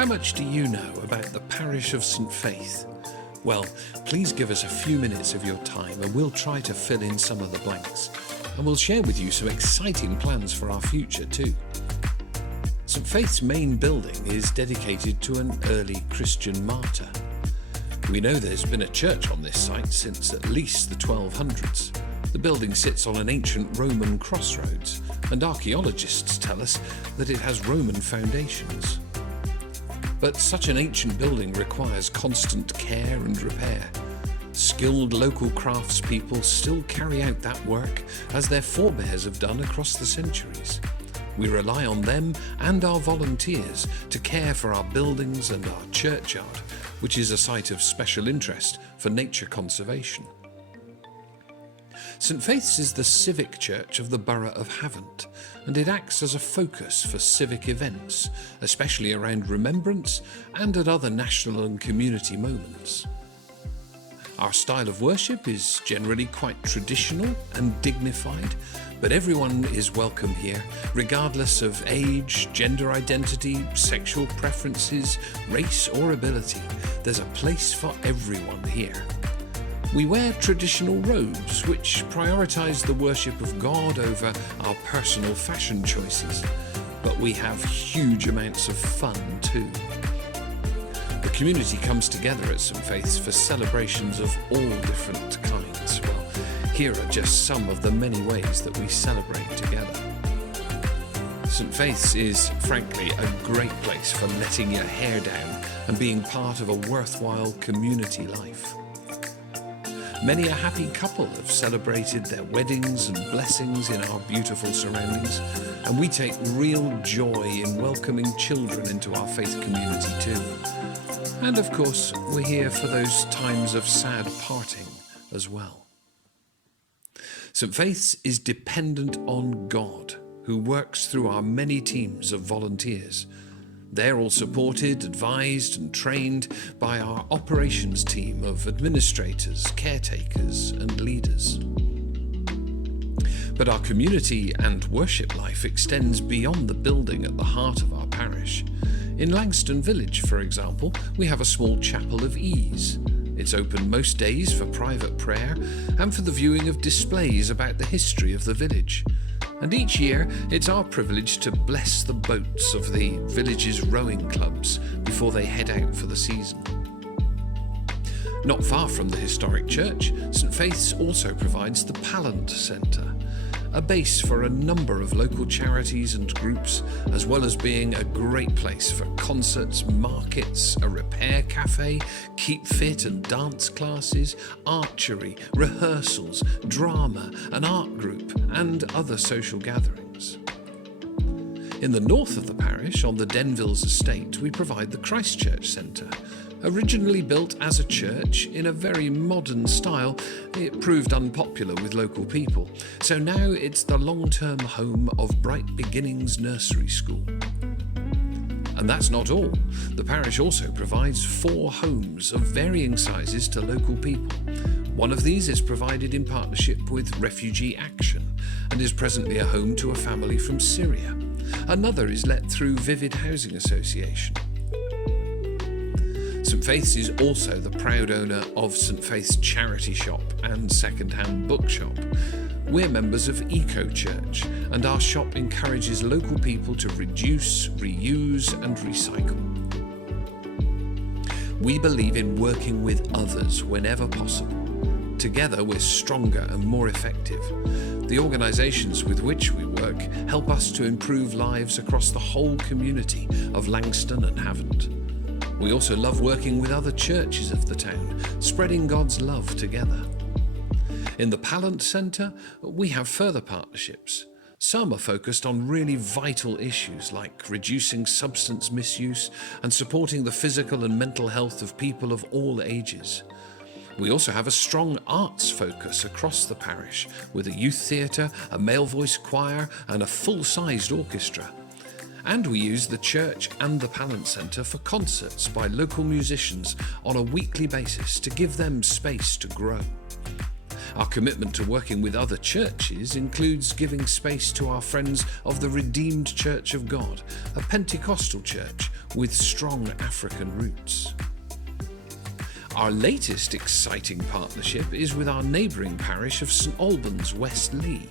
How much do you know about the Parish of St Faith? Well, please give us a few minutes of your time and we'll try to fill in some of the blanks. And we'll share with you some exciting plans for our future too. St Faith's main building is dedicated to an early Christian martyr. We know there's been a church on this site since at least the 1200s. The building sits on an ancient Roman crossroads, and archaeologists tell us that it has Roman foundations. But such an ancient building requires constant care and repair. Skilled local craftspeople still carry out that work as their forebears have done across the centuries. We rely on them and our volunteers to care for our buildings and our churchyard, which is a site of special interest for nature conservation. St Faith's is the civic church of the borough of Havant, and it acts as a focus for civic events, especially around remembrance and at other national and community moments. Our style of worship is generally quite traditional and dignified, but everyone is welcome here, regardless of age, gender identity, sexual preferences, race or ability. There's a place for everyone here. We wear traditional robes, which prioritise the worship of God over our personal fashion choices, but we have huge amounts of fun too. The community comes together at St Faith's for celebrations of all different kinds. Well, here are just some of the many ways that we celebrate together. St Faith's is, frankly, a great place for letting your hair down and being part of a worthwhile community life. Many a happy couple have celebrated their weddings and blessings in our beautiful surroundings, and we take real joy in welcoming children into our faith community too. And of course, we're here for those times of sad parting as well. St Faith's is dependent on God, who works through our many teams of volunteers. They're all supported, advised and trained by our operations team of administrators, caretakers and leaders. But our community and worship life extends beyond the building at the heart of our parish. In Langston Village, for example, we have a small chapel of ease. It's open most days for private prayer and for the viewing of displays about the history of the village. And each year, it's our privilege to bless the boats of the village's rowing clubs before they head out for the season. Not far from the historic church, St Faith's also provides the Pallant Centre, a base for a number of local charities and groups, as well as being a great place for concerts, markets, a repair cafe, keep fit and dance classes, archery, rehearsals, drama, an art group, and other social gatherings. In the north of the parish, on the Denvilles estate, we provide the Christchurch Centre. Originally built as a church in a very modern style, it proved unpopular with local people, so now it's the long-term home of Bright Beginnings Nursery School. And that's not all. The parish also provides 4 homes of varying sizes to local people. One of these is provided in partnership with Refugee Action and is presently a home to a family from Syria. Another is let through Vivid Housing Association. St Faith's is also the proud owner of St Faith's Charity Shop and second-hand bookshop. We're members of Eco Church, and our shop encourages local people to reduce, reuse and recycle. We believe in working with others whenever possible. Together we're stronger and more effective. The organisations with which we work help us to improve lives across the whole community of Langston and Havant. We also love working with other churches of the town, spreading God's love together. In the Pallant Centre, we have further partnerships. Some are focused on really vital issues like reducing substance misuse and supporting the physical and mental health of people of all ages. We also have a strong arts focus across the parish, with a youth theatre, a male voice choir and a full-sized orchestra. And we use the church and the Pallant Centre for concerts by local musicians on a weekly basis to give them space to grow. Our commitment to working with other churches includes giving space to our friends of the Redeemed Church of God, a Pentecostal church with strong African roots. Our latest exciting partnership is with our neighbouring parish of St Albans, West Leigh.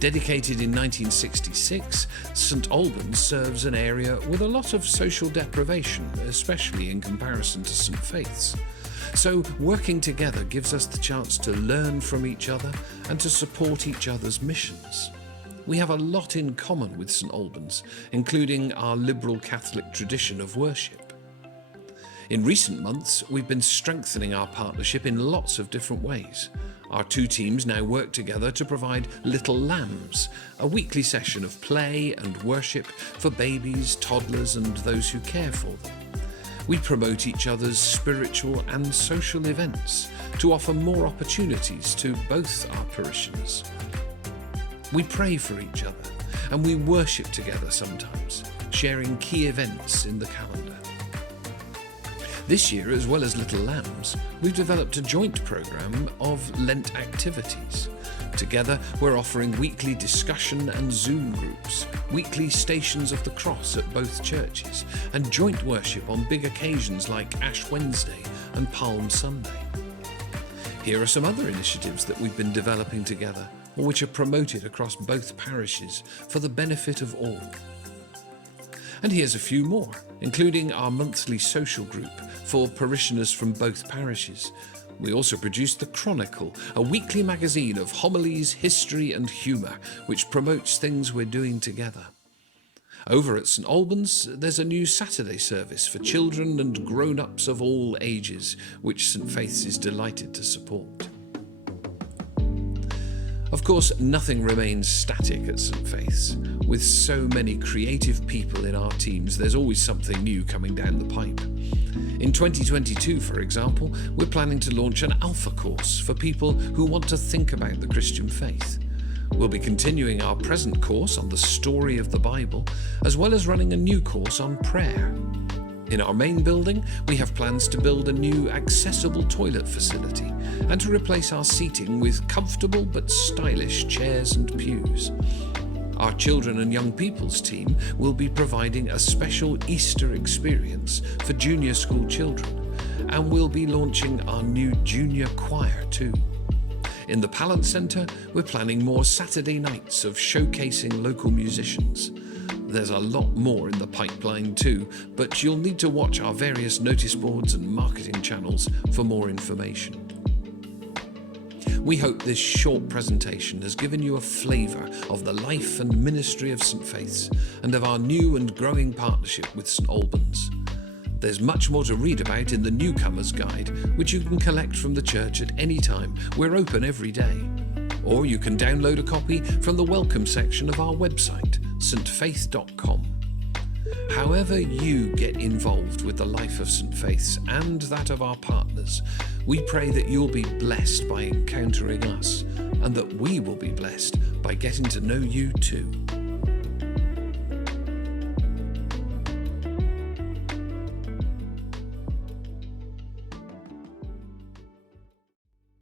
Dedicated in 1966, St Albans serves an area with a lot of social deprivation, especially in comparison to St Faith's. So working together gives us the chance to learn from each other and to support each other's missions. We have a lot in common with St Albans, including our liberal Catholic tradition of worship. In recent months, we've been strengthening our partnership in lots of different ways. Our two teams now work together to provide Little Lambs, a weekly session of play and worship for babies, toddlers and those who care for them. We promote each other's spiritual and social events to offer more opportunities to both our parishioners. We pray for each other and we worship together sometimes, sharing key events in the calendar. This year, as well as Little Lambs, we've developed a joint programme of Lent activities. Together, we're offering weekly discussion and Zoom groups, weekly Stations of the Cross at both churches, and joint worship on big occasions like Ash Wednesday and Palm Sunday. Here are some other initiatives that we've been developing together, or which are promoted across both parishes for the benefit of all. And here's a few more, including our monthly social group for parishioners from both parishes. We also produced The Chronicle, a weekly magazine of homilies, history and humour, which promotes things we're doing together. Over at St Albans, there's a new Saturday service for children and grown-ups of all ages, which St Faith's is delighted to support. Of course, nothing remains static at St Faith's. With so many creative people in our teams, there's always something new coming down the pipe. In 2022, for example, we're planning to launch an Alpha course for people who want to think about the Christian faith. We'll be continuing our present course on the story of the Bible, as well as running a new course on prayer. In our main building, we have plans to build a new accessible toilet facility and to replace our seating with comfortable but stylish chairs and pews. Our children and young people's team will be providing a special Easter experience for junior school children, and we'll be launching our new junior choir too. In the Parish Centre, we're planning more Saturday nights of showcasing local musicians. There's a lot more in the pipeline too, but you'll need to watch our various notice boards and marketing channels for more information. We hope this short presentation has given you a flavour of the life and ministry of St Faith's and of our new and growing partnership with St Albans. There's much more to read about in the Newcomers Guide, which you can collect from the church at any time. We're open every day. Or you can download a copy from the welcome section of our website, stfaith.com. However you get involved with the life of St Faith's and that of our partners, we pray that you'll be blessed by encountering us and that we will be blessed by getting to know you too.